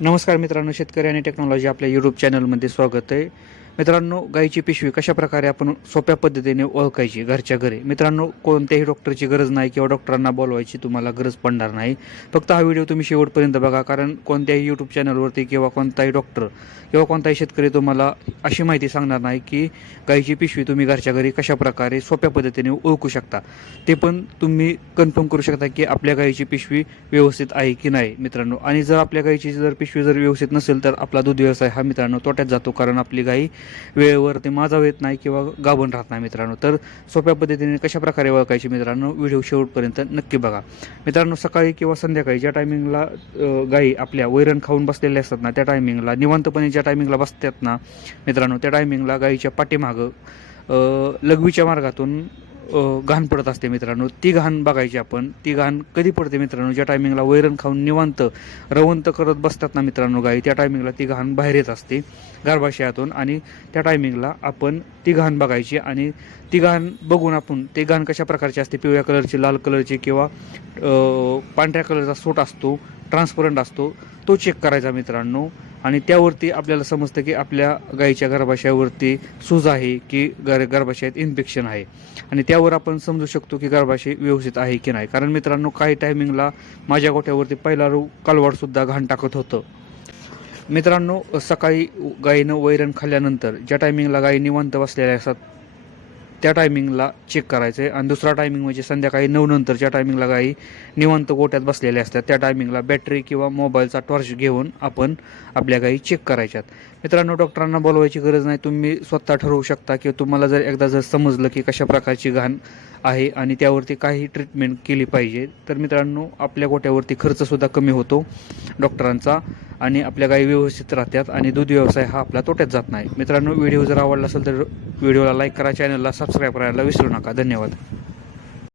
नमस्कार मित्रांनो शेतकरी आणि टेक्नॉलॉजी आपल्या यूट्यूब चॅनलमध्ये स्वागत आहे. मित्रांनो गाईची पिशवी कशा प्रकारे आपण सोप्या पद्धतीने ओळखायची घरच्या घरी? मित्रांनो कोणत्याही डॉक्टरची गरज नाही किंवा डॉक्टरांना बोलवायची तुम्हाला गरज पडणार नाही. फक्त हा व्हिडिओ तुम्ही शेवटपर्यंत बघा कारण कोणत्याही यूट्यूब चॅनलवरती किंवा कोणताही डॉक्टर किंवा कोणताही शेतकरी तुम्हाला अशी माहिती सांगणार नाही की गाईची पिशवी तुम्ही घरच्या घरी कशा प्रकारे सोप्या पद्धतीने ओळखू शकता. ते पण तुम्ही कन्फर्म करू शकता की आपल्या गाईची पिशवी व्यवस्थित आहे की नाही मित्रांनो. आणि जर आपल्या गाईची जर पिशवी जर व्यवस्थित नसेल तर आपला दूध व्यवसाय हा मित्रांनो तोट्यात जातो कारण आपली गायी वेळेवर ते माझा येत नाही किंवा गाभण राहत नाही मित्रांनो. तर सोप्या पद्धतीने कशा प्रकारे ओळखायची मित्रांनो? व्हिडिओ शेवटपर्यंत नक्की बघा. मित्रांनो सकाळी किंवा संध्याकाळी ज्या टायमिंगला गाई आपल्या वैरण खाऊन बसलेल्या असतात ना त्या टायमिंगला निवांतपणे ज्या टायमिंगला बसतात ना मित्रांनो त्या टायमिंगला गाईच्या पाठीमागं लघवीच्या मार्गातून घाण पडत असते मित्रांनो. ती घाण बघायची आपण. ती घाण कधी पडते मित्रांनो? ज्या टायमिंगला वैरण खाऊन निवांत रवंत करत बसतात ना मित्रांनो गाई त्या टायमिंगला ती घाण बाहेर येत असते गर्भाशयातून. आणि त्या टायमिंगला आपण ती घाण बघायची आणि ती घाण बघून आपण ते घाण कशा प्रकारची असते? पिवळ्या कलरची लाल कलरची किंवा पांढऱ्या कलरचा सोट असतो ट्रान्सपरंट असतो. तो चेक करायचा मित्रांनो. आणि त्यावरती आपल्याला समजतं की आपल्या गाईच्या गर्भाशयावरती सूज आहे की गर गर्भाशयात इन्फेक्शन आहे. आणि त्यावर आपण समजू शकतो की गर्भाशय व्यवस्थित आहे की नाही. कारण मित्रांनो काही टायमिंगला माझ्या गोठ्यावरती पहिला रो कालवाडसुद्धा घाण टाकत होतं. मित्रांनो सकाळी गाईनं वैरण खाल्ल्यानंतर ज्या टायमिंगला गाई निवांत बसलेल्या असतात त्या टायमिंगला चेक करायचं आहे आणि दुसरा टायमिंग म्हणजे संध्याकाळी नऊ नंतरच्या टायमिंगला गाई निवांत गोट्यात बसलेल्या असतात. त्या टायमिंगला बॅटरी किंवा मोबाईलचा टॉर्च घेऊन आपण आपल्या गाई चेक करायच्यात. मित्रांनो डॉक्टरांना बोलवायची गरज नाही. तुम्ही स्वतः ठरवू शकता किंवा तुम्हाला जर एकदा जर समजलं की कशा प्रकारची घाण आहे आणि त्यावरती काही ट्रीटमेंट केली पाहिजे. तर मित्रांनो आपल्या गोट्यावरती खर्चसुद्धा कमी होतो डॉक्टरांचा आणि आपल्या गायी व्यवस्थित राहतात आणि दूध व्यवसाय हा आपला तोट्यात जात नाही. मित्रांनो व्हिडिओ जर आवडला असेल तर व्हिडिओला लाईक करा चॅनलला सबस्क्राईब करायला विसरू नका. धन्यवाद.